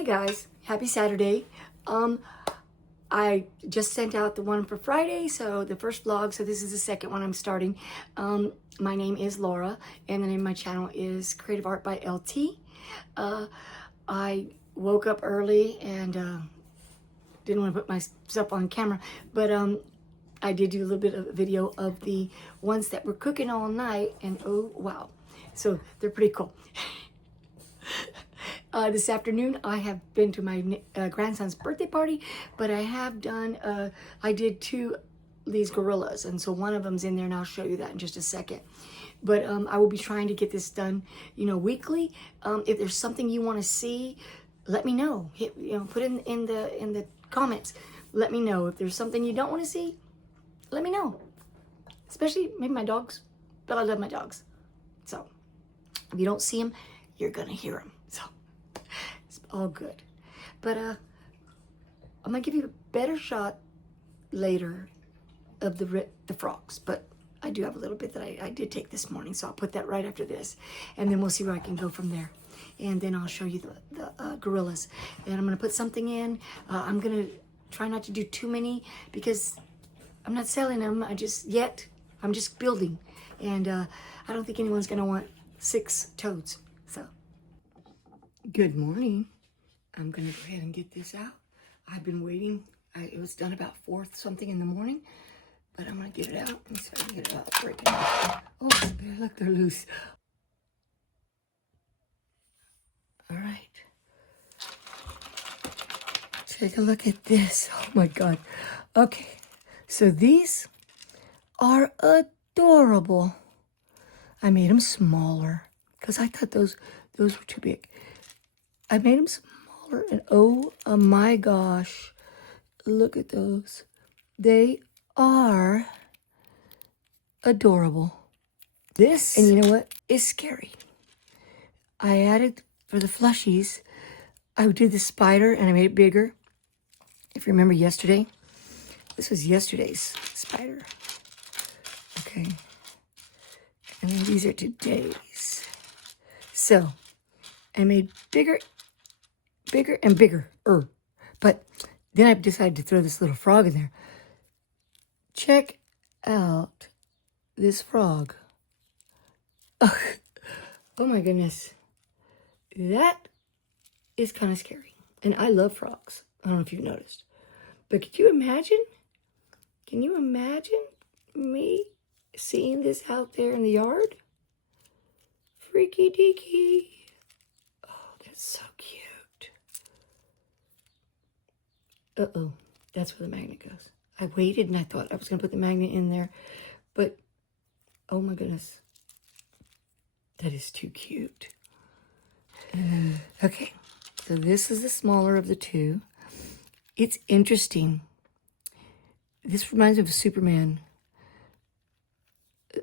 Hey guys, happy Saturday. I just sent out the one for Friday, so the first vlog, so this is the second one I'm starting. My name is Laura, and the name of my channel is CreativeArt by LT. I woke up early and didn't want to put myself on camera, but I did do a little bit of a video of the ones that were cooking all night, and oh wow, so they're pretty cool. This afternoon I have been to my grandson's birthday party, but I have done, I did these gorillas, and so one of them's in there, and I'll show you that in just a second. But I will be trying to get this done, weekly. If there's something you want to see, let me know. Put it in the comments. Let me know. If there's something you don't want to see, let me know. Especially maybe my dogs, but I love my dogs. So if you don't see them, you're gonna hear them. So it's all good. But I'm gonna give you a better shot later of the frogs. But I do have a little bit that I did take this morning, so I'll put that right after this, and then we'll see where I can go from there. And then I'll show you the gorillas. And I'm gonna put something in. I'm gonna try not to do too many because I'm not selling them. I'm just building, and I don't think anyone's gonna want 6 toads. So, good morning. I'm gonna go ahead and get this out. I've been waiting. It was done about 4 something in the morning, but I'm gonna get it out. Let me see if I can get it out. Break it out. Oh, look, they're loose. All right. Take a look at this. Oh my God. Okay, so these are adorable. I made them smaller because I thought those were too big. I made them smaller, and oh my gosh, look at those. They are adorable. This, and you know what, is scary. I added, for the plushies, I did the spider and I made it bigger. If you remember yesterday, this was yesterday's spider. Okay. And then these are today's. So I made bigger and bigger. But then I decided to throw this little frog in there. Check out this frog. Oh my goodness. That is kind of scary. And I love frogs. I don't know if you've noticed. But could you imagine? Can you imagine me seeing this out there in the yard? Freaky deaky. Oh, that's so cute. Uh-oh, that's where the magnet goes. I waited and I thought I was gonna put the magnet in there, but oh my goodness. That is too cute. Okay, so this is the smaller of the two. It's interesting. This reminds me of Superman.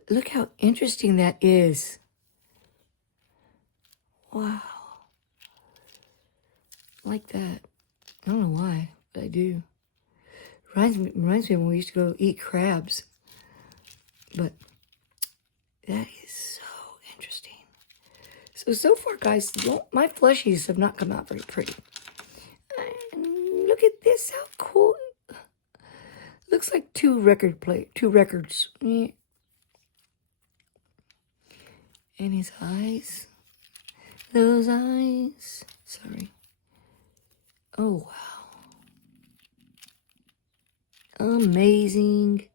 Look how interesting that is. Wow. Like that. I don't know why, but I do. Reminds me of when we used to go eat crabs. But that is so interesting. So far, guys, my plushies have not come out very pretty. And look at this, how cool. Looks like 2 records. And his eyes. Those eyes. Sorry. Oh, wow. Amazing.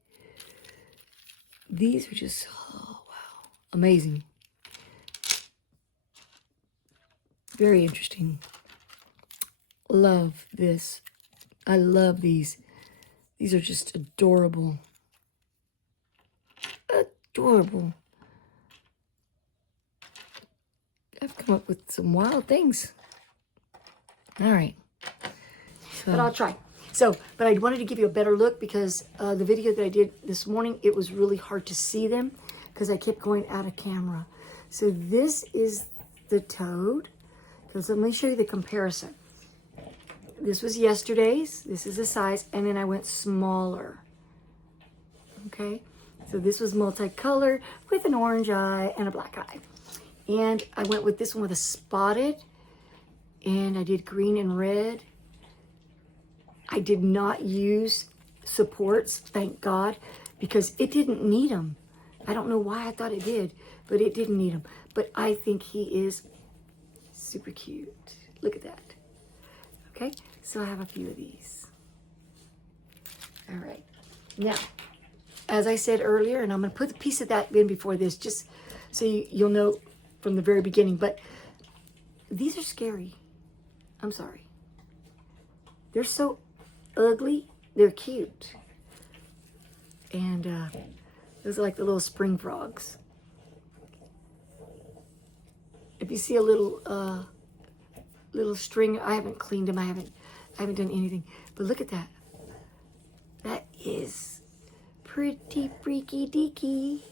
These are just, oh, wow. Amazing. Very interesting. Love this. I love these. These are just adorable. Adorable. I've come up with some wild things. All right. But I'll try. But I wanted to give you a better look because the video that I did this morning, it was really hard to see them because I kept going out of camera. So this is the toad. Because let me show you the comparison. This was yesterday's. This is the size. And then I went smaller. Okay. So this was multicolored with an orange eye and a black eye. And I went with this one with a spotted and I did green and red. I did not use supports, thank God, because it didn't need them. I don't know why I thought it did, but it didn't need them. But I think he is super cute. Look at that. Okay, so I have a few of these. All right, now, as I said earlier, and I'm going to put a piece of that in before this, just so you'll know from the very beginning, but these are scary. I'm sorry. They're so ugly, they're cute. And those are like the little spring frogs. If you see a little string, I haven't cleaned them, I haven't done anything, but look at that. That is pretty freaky deaky.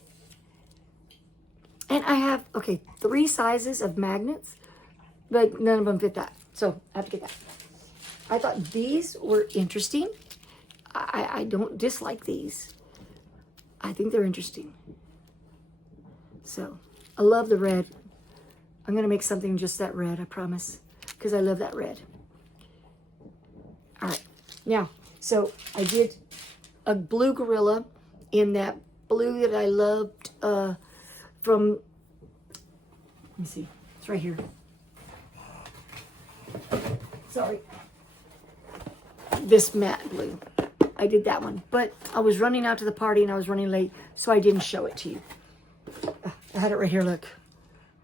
And I have, okay, 3 sizes of magnets, but none of them fit that. So I have to get that. I thought these were interesting. I don't dislike these. I think they're interesting. So I love the red. I'm gonna make something just that red, I promise, because I love that red. All right, now, so I did a blue gorilla in that blue that I loved from, let me see, it's right here. Sorry. This matte blue. I did that one, but I was running out to the party and I was running late, so I didn't show it to you. I had it right here, look.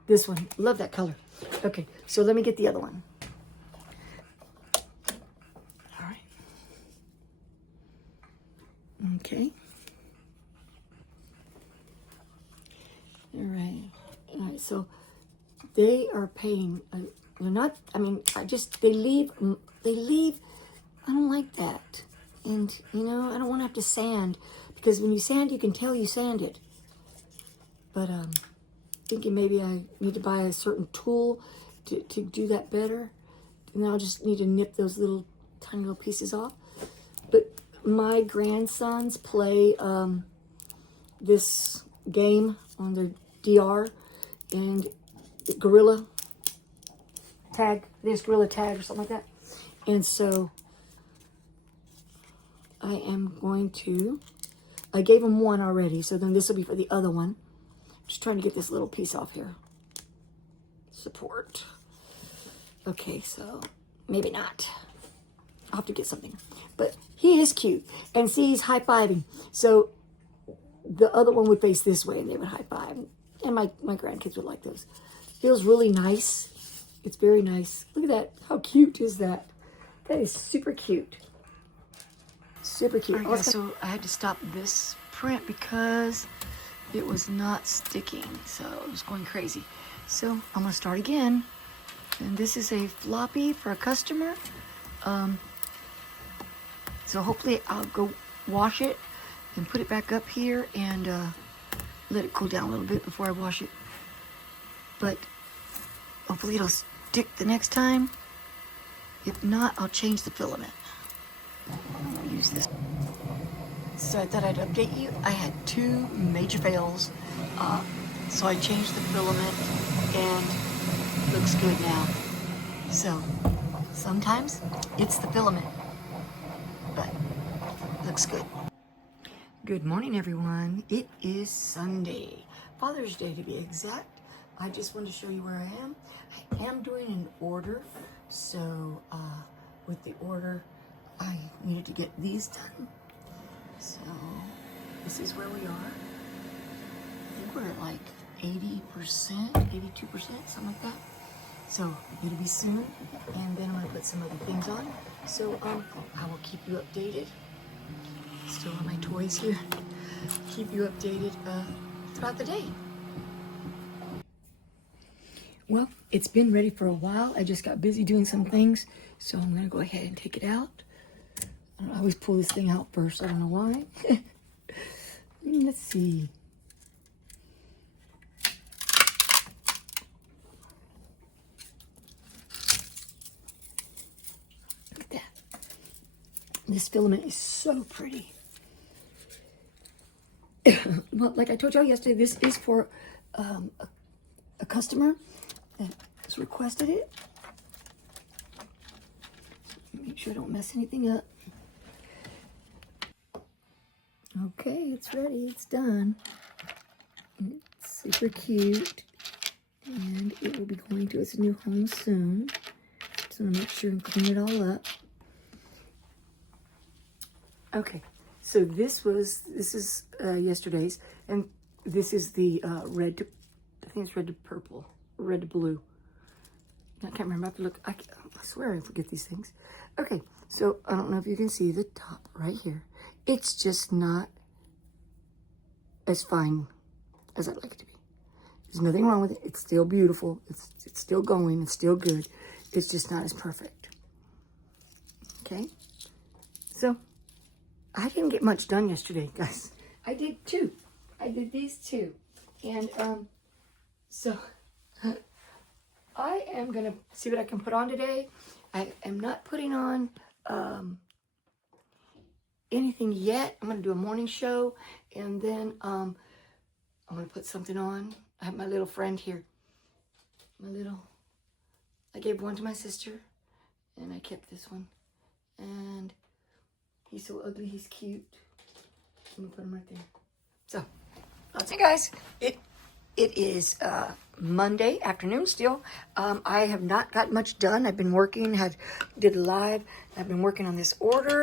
This one, love that color. Okay, so let me get the other one. All right. Okay. All right, so they are paying, they're not, I mean, they leave, I don't like that. And, you know, I don't want to have to sand, because when you sand, you can tell you sanded. But thinking maybe I need to buy a certain tool to do that better. And then I'll just need to nip those tiny little pieces off. But my grandsons play this game on the DR, and Gorilla Tag, Gorilla Tag or something like that. And so I am going to, I gave them one already, so then this will be for the other one. Just trying to get this little piece off here. Support. Okay, so maybe not. I'll have to get something. But he is cute. And see, he's high-fiving. So the other one would face this way and they would high-five. And my grandkids would like those. Feels really nice. It's very nice. Look at that. How cute is that? That is super cute. Super cute. All right, guys, so I had to stop this print because it was not sticking. So it was going crazy. So I'm going to start again. And this is a floppy for a customer. So hopefully I'll go wash it and put it back up here and let it cool down a little bit before I wash it. But hopefully it'll stick the next time. If not, I'll change the filament. I'll use this. So I thought I'd update you. I had 2 major fails. So I changed the filament and it looks good now. So sometimes it's the filament, but it looks good. Good morning, everyone. It is Sunday, Father's Day to be exact. I just wanted to show you where I am. I am doing an order. So with the order, I needed to get these done. So this is where we are. I think we're at like 80%, 82%, something like that. So it'll be soon, and then I'm gonna put some other things on. So I will keep you updated. Still on my toys here. Keep you updated throughout the day. Well, it's been ready for a while. I just got busy doing some things, so I'm gonna go ahead and take it out. I always pull this thing out first. I don't know why. Let's see. Look at that. This filament is so pretty. Well, like I told y'all yesterday, this is for a customer that has requested it. sure I don't mess anything up. Okay, it's ready. It's done. It's super cute. And it will be going to its new home soon. So I'm gonna make sure and clean it all up. Okay, so this is yesterday's, and this is the red to, I think it's red to purple, red to blue. I can't remember. I have to look. I swear I forget these things. Okay, so I don't know if you can see the top right here. It's just not as fine as I'd like it to be. There's nothing wrong with it. It's still beautiful. It's still going. It's still good. It's just not as perfect. Okay, so I didn't get much done yesterday, guys. I did two. I did these two, and so I am gonna see what I can put on today. I am not putting on anything yet. I'm gonna do a morning show, and then I'm gonna put something on. I have my little friend here. I gave one to my sister, and I kept this one. And he's so ugly, he's cute. I'm gonna put him right there. So, hey guys, it is Monday afternoon still. I have not got much done. I've been working, did a live. I've been working on this order.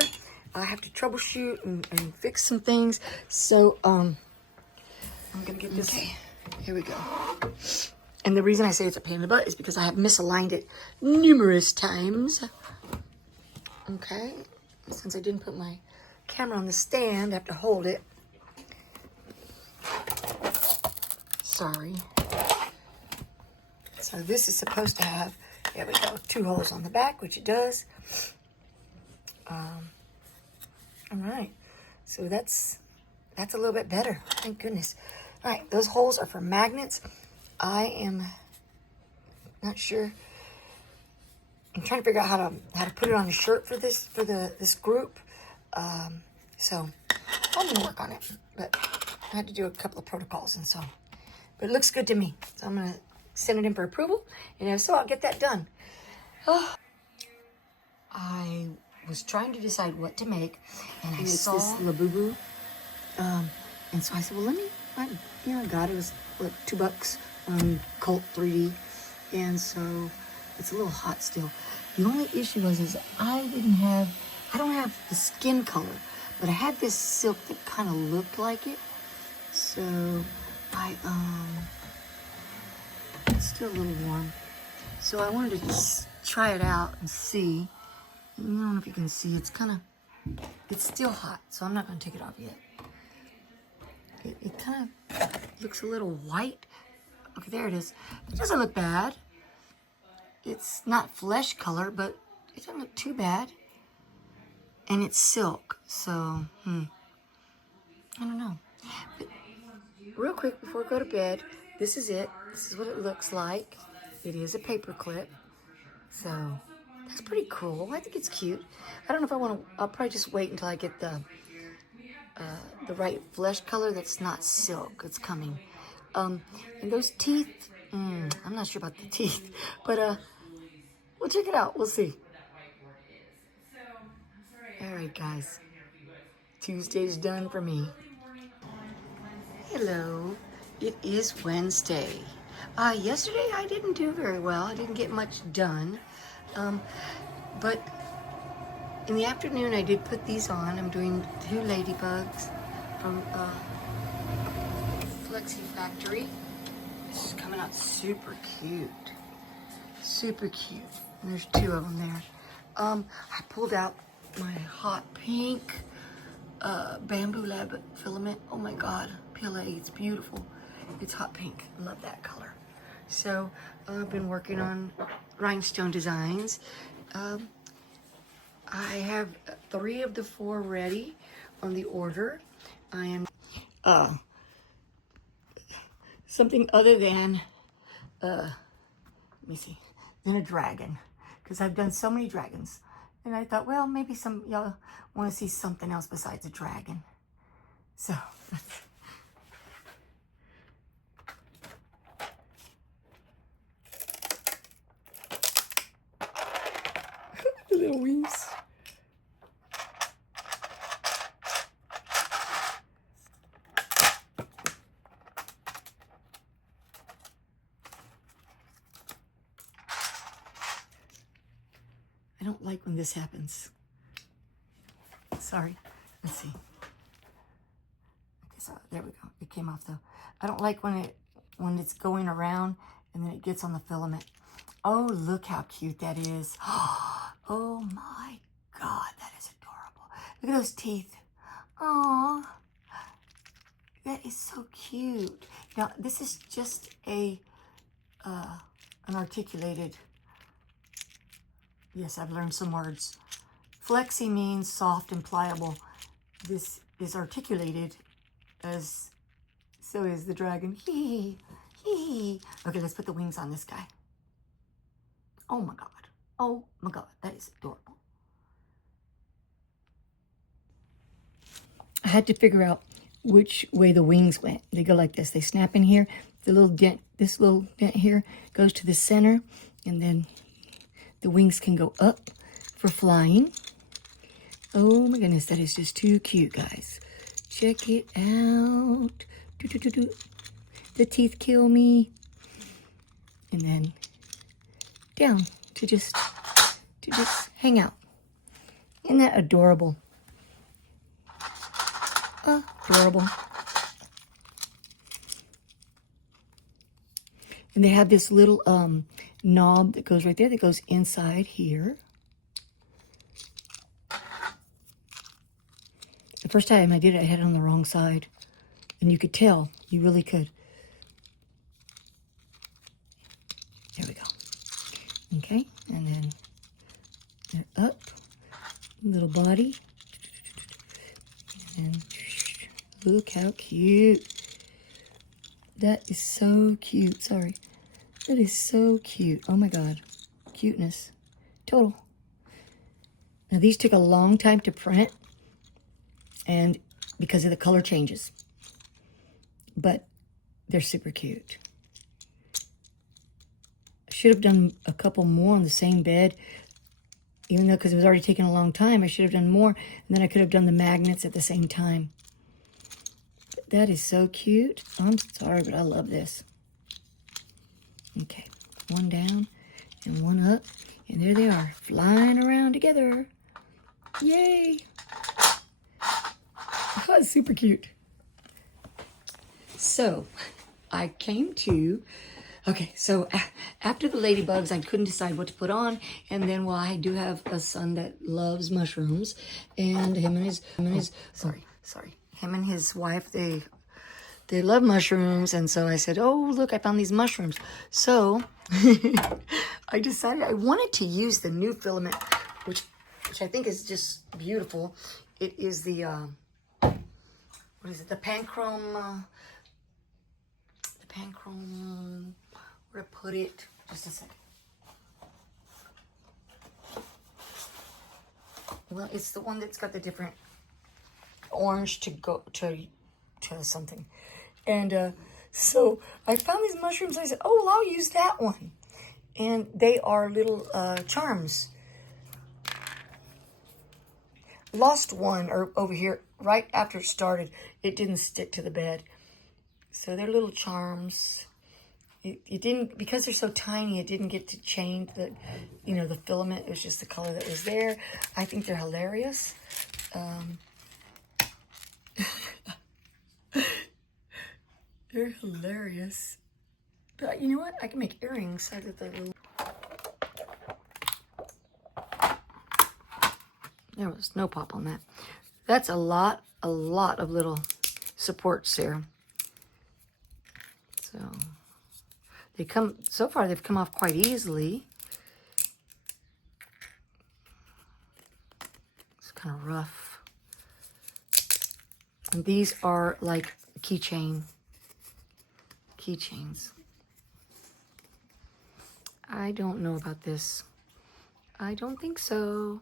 I have to troubleshoot and fix some things. So, I'm gonna get this. Okay, here we go. And the reason I say it's a pain in the butt is because I have misaligned it numerous times. Okay, since I didn't put my camera on the stand, I have to hold it. Sorry. So this is supposed to have, there we go, 2 holes on the back, which it does. All right, so that's a little bit better. Thank goodness. All right, those holes are for magnets. I am not sure. I'm trying to figure out how to put it on a shirt for this group. So I'm gonna work on it, but I had to do a couple of protocols, and so, but it looks good to me. So I'm gonna send it in for approval, and if so, I'll get that done. Oh. I was trying to decide what to make, and I saw this Labubu, and so I said, well, let me, I got it. It was like $2 on Cult 3D, and so it's a little hot still. The only issue is I don't have the skin color, but I had this silk that kind of looked like it. So it's still a little warm. So I wanted to just try it out and see. I don't know if you can see, it's still hot, so I'm not gonna take it off yet. It kind of looks a little white. Okay, there it is. It doesn't look bad. It's not flesh color, but it doesn't look too bad. And it's silk, so, I don't know. But real quick, before I go to bed, this is it. This is what it looks like. It is a paper clip. So, that's pretty cool. I think it's cute. I don't know if I want to, I'll probably just wait until I get the right flesh color that's not silk. It's coming. And those teeth, I'm not sure about the teeth, but we'll check it out. We'll see. All right, guys. Tuesday's done for me. Hello. It is Wednesday. Yesterday I didn't do very well. I didn't get much done. But in the afternoon I did put these on. I'm doing 2 ladybugs from Flexi Factory. This is coming out super cute. Super cute. And there's 2 of them there. I pulled out my hot pink Bambu Lab filament. Oh my God, PLA, it's beautiful. It's hot pink, I love that color. So I've been working on rhinestone designs. I have 3 of the 4 ready on the order. I am something other than, let me see, than a dragon, because I've done so many dragons. And I thought, well, maybe some y'all want to see something else besides a dragon. So, the little wings. I don't like when this happens. Sorry. Let's see. Okay, so there we go. It came off though. I don't like when it's going around and then it gets on the filament. Oh, look how cute that is. Oh my God, that is adorable. Look at those teeth. Oh, that is so cute. Now, this is just an articulated, yes, I've learned some words. Flexi means soft and pliable. This is articulated, as so is the dragon. Hee hee. Okay, let's put the wings on this guy. Oh my God. Oh my God, that is adorable. I had to figure out which way the wings went. They go like this. They snap in here. The little dent, this little dent here goes to the center, and then the wings can go up for flying. Oh my goodness, that is just too cute, guys. Check it out. The teeth kill me. And then down to just hang out. Isn't that adorable? Adorable. And they have this little knob that goes right there, that goes inside here. The first time I did it, I had it on the wrong side. And you could tell, you really could. There we go. Okay, and then they're up, little body. And look how cute. That is so cute. Sorry. That is so cute. Oh my God. Cuteness. Total. Now these took a long time to print, and because of the color changes. But they're super cute. I should have done a couple more on the same bed, even though because it was already taking a long time. I should have done more, and then I could have done the magnets at the same time. But that is so cute. I'm sorry, but I love this. Okay, one down and one up, and there they are, flying around together. Yay! Oh, it's super cute. So, I came to, okay, so after the ladybugs, I couldn't decide what to put on, and then, well, I do have a son that loves mushrooms, and him and his wife, they love mushrooms, and so I said, oh, look, I found these mushrooms. So, I decided I wanted to use the new filament, which I think is just beautiful. It is the, what is it, the Panchroma, where to put it, just a second. Well, it's the one that's got the different orange to go to something. And so I found these mushrooms. I said, oh, well, I'll use that one. And they are little charms. Lost one over here right after it started. It didn't stick to the bed. So they're little charms. It didn't, because they're so tiny, it didn't get to change the, the filament. It was just the color that was there. I think they're hilarious. They're hilarious. But you know what? I can make earrings out of the little... There was no pop on that. That's a lot of little supports there. So so far they've come off quite easily. It's kind of rough. And these are like keychains. I don't know about this. I don't think so.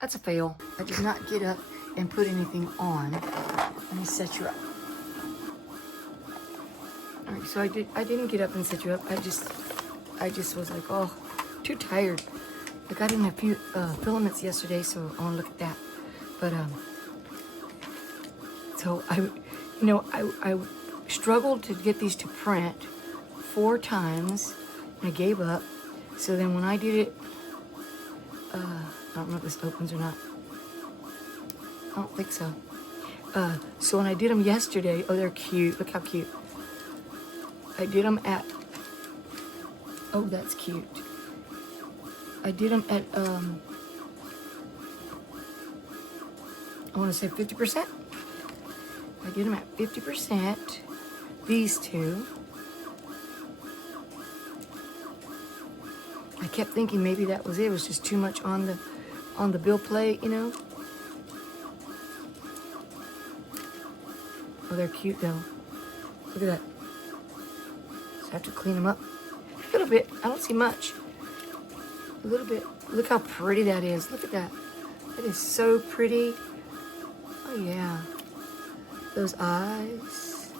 That's a fail. I did not get up and put anything on. Let me set you up. All right, so I didn't get up and set you up. I just was like, oh, too tired. I got in a few filaments yesterday, so I want to look at that. But so I struggled to get these to print 4 times, and I gave up. So then when I did it I don't know if this opens or not. I don't think so. So when I did them yesterday, oh, they're cute. Look how cute. I did them at, oh, that's cute. I did them at, I want to say 50%. I did them at 50%. These two. I kept thinking maybe that was it. It was just too much on the bill plate, you know. Oh, they're cute though. Look at that. Just have to clean them up a little bit. I don't see much. A little bit. Look how pretty that is. Look at that. That is so pretty. Oh yeah. Those eyes.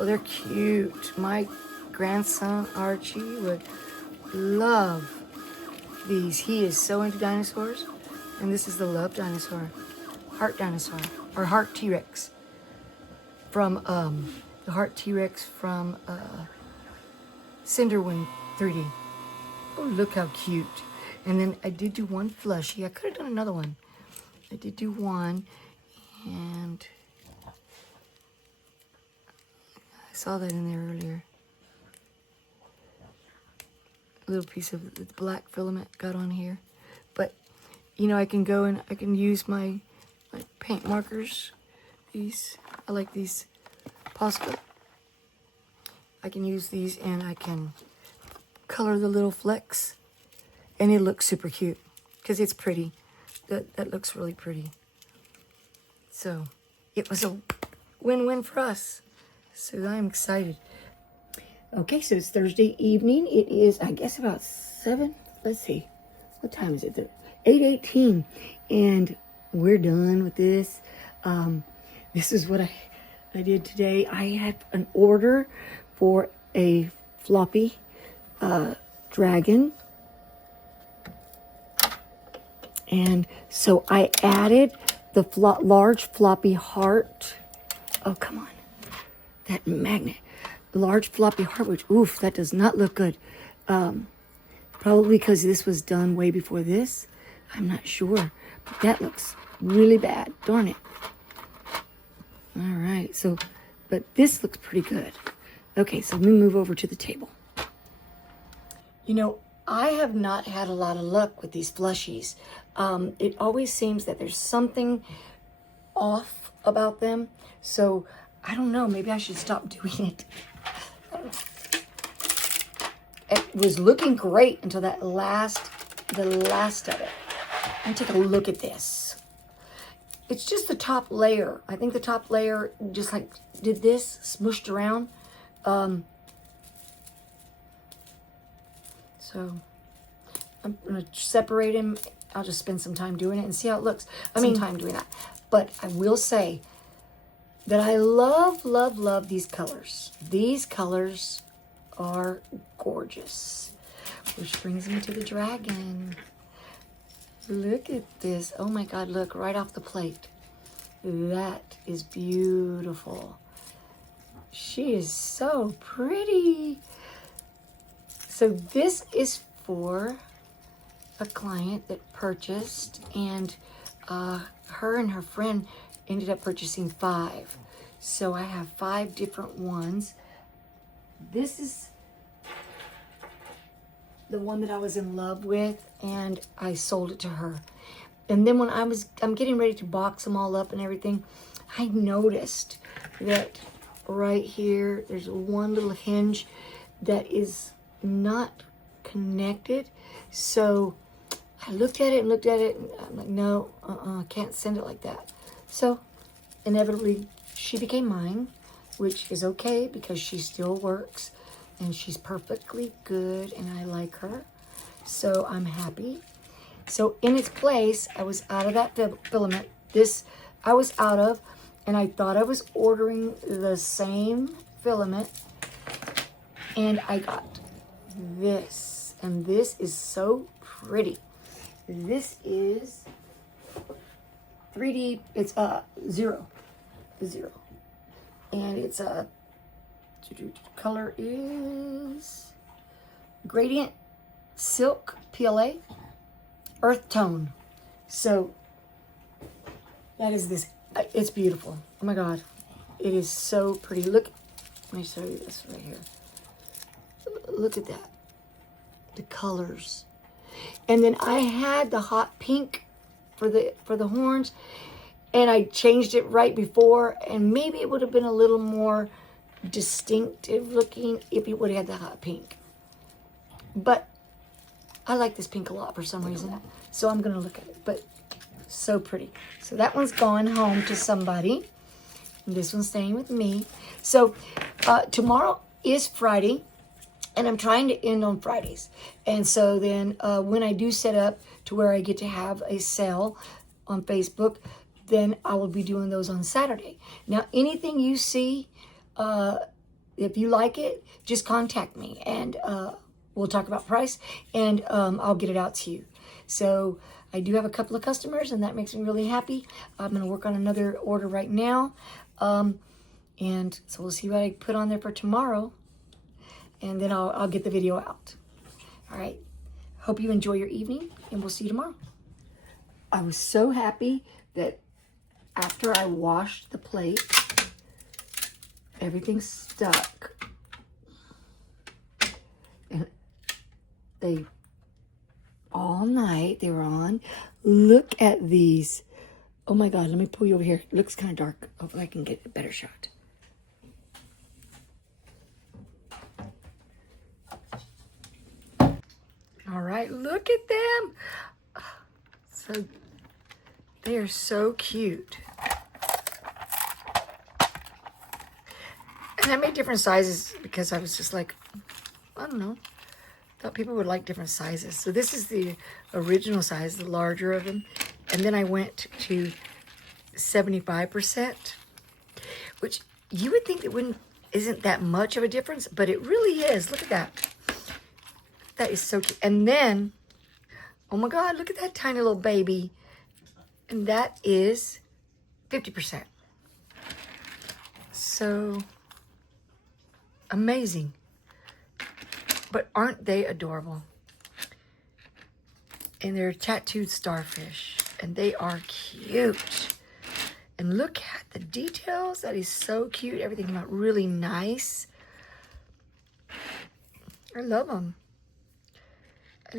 Oh, they're cute. My grandson Archie would love these. He is so into dinosaurs. And this is the love dinosaur. Heart dinosaur. Or heart T-Rex. From the heart T-Rex from Cinderwind 3D. Oh, look how cute. And then I did do one plushie. I could have done another one. I did do one, and I saw that in there earlier. A little piece of the black filament got on here. But, you know, I can go and I can use my paint markers. These, I like these Posca. I can use these and I can color the little flecks. And it looks super cute because it's pretty. That looks really pretty. So it was a win-win for us. So I'm excited. Okay, so it's Thursday evening. It is, I guess, about 7. Let's see. What time is it? 8:18. And we're done with this. This is what I did today. I had an order for a floppy dragon. And so I added the large floppy heart. Oh, come on. That magnet. Large floppy heart, which, oof, that does not look good. Probably because this was done way before this. I'm not sure. But that looks really bad. Darn it. All right. So, but this looks pretty good. Okay, so let me move over to the table. You know, I have not had a lot of luck with these plushies. It always seems that there's something off about them. So I don't know, maybe I should stop doing it. It was looking great until the last of it. And take a look at this. It's just the top layer. I think the top layer just like did this, smooshed around. So I'm gonna separate him. I'll just spend some time doing it and see how it looks. Time doing that. But I will say that I love, love, love these colors. These colors are gorgeous. Which brings me to the dragon. Look at this. Oh my God, look, right off the plate. That is beautiful. She is so pretty. So this is for a client that purchased, and her and her friend ended up purchasing 5. So I have 5 different ones. This is the one that I was in love with, and I sold it to her. And then when I'm getting ready to box them all up and everything, I noticed that right here, there's one little hinge that is not connected. So I looked at it and I'm like, no, I can't send it like that. So inevitably she became mine, which is okay because she still works and she's perfectly good and I like her. So I'm happy. So in its place, I was out of that filament. This I was out of, and I thought I was ordering the same filament, and I got this, and this is so pretty. This is 3D, it's ZiRO, and it's a Color is Gradient Silk PLA Earth Tone. So that is this. It's beautiful. Oh my God. It is so pretty. Look. Let me show you this right here. Look at that. The colors. And then I had the hot pink for the horns, and I changed it right before, and maybe it would have been a little more distinctive looking if it would have had the hot pink. But I like this pink a lot for some reason, so I'm gonna look at it. But so pretty. So that one's gone home to somebody. And this one's staying with me. So tomorrow is Friday, and I'm trying to end on Fridays. And so then when I do set up to where I get to have a sale on Facebook, then I will be doing those on Saturday. Now, anything you see, if you like it, just contact me, and we'll talk about price, and I'll get it out to you. So I do have a couple of customers, and that makes me really happy. I'm going to work on another order right now. And so we'll see what I put on there for tomorrow, and then I'll get the video out. All right. Hope you enjoy your evening, and we'll see you tomorrow. I was so happy that after I washed the plate, everything stuck. And all night they were on. Look at these. Oh my God, let me pull you over here. It looks kind of dark. Hopefully I can get a better shot. All right, look at them. So they are so cute. And I made different sizes because I was just like, I don't know. Thought people would like different sizes. So this is the original size, the larger of them. And then I went to 75%, which you would think it isn't that much of a difference, but it really is. Look at that. That is so cute. And then, oh my God, look at that tiny little baby. And that is 50%. So amazing. But aren't they adorable? And they're tattooed starfish, and they are cute. And look at the details. That is so cute. Everything came out really nice. I love them.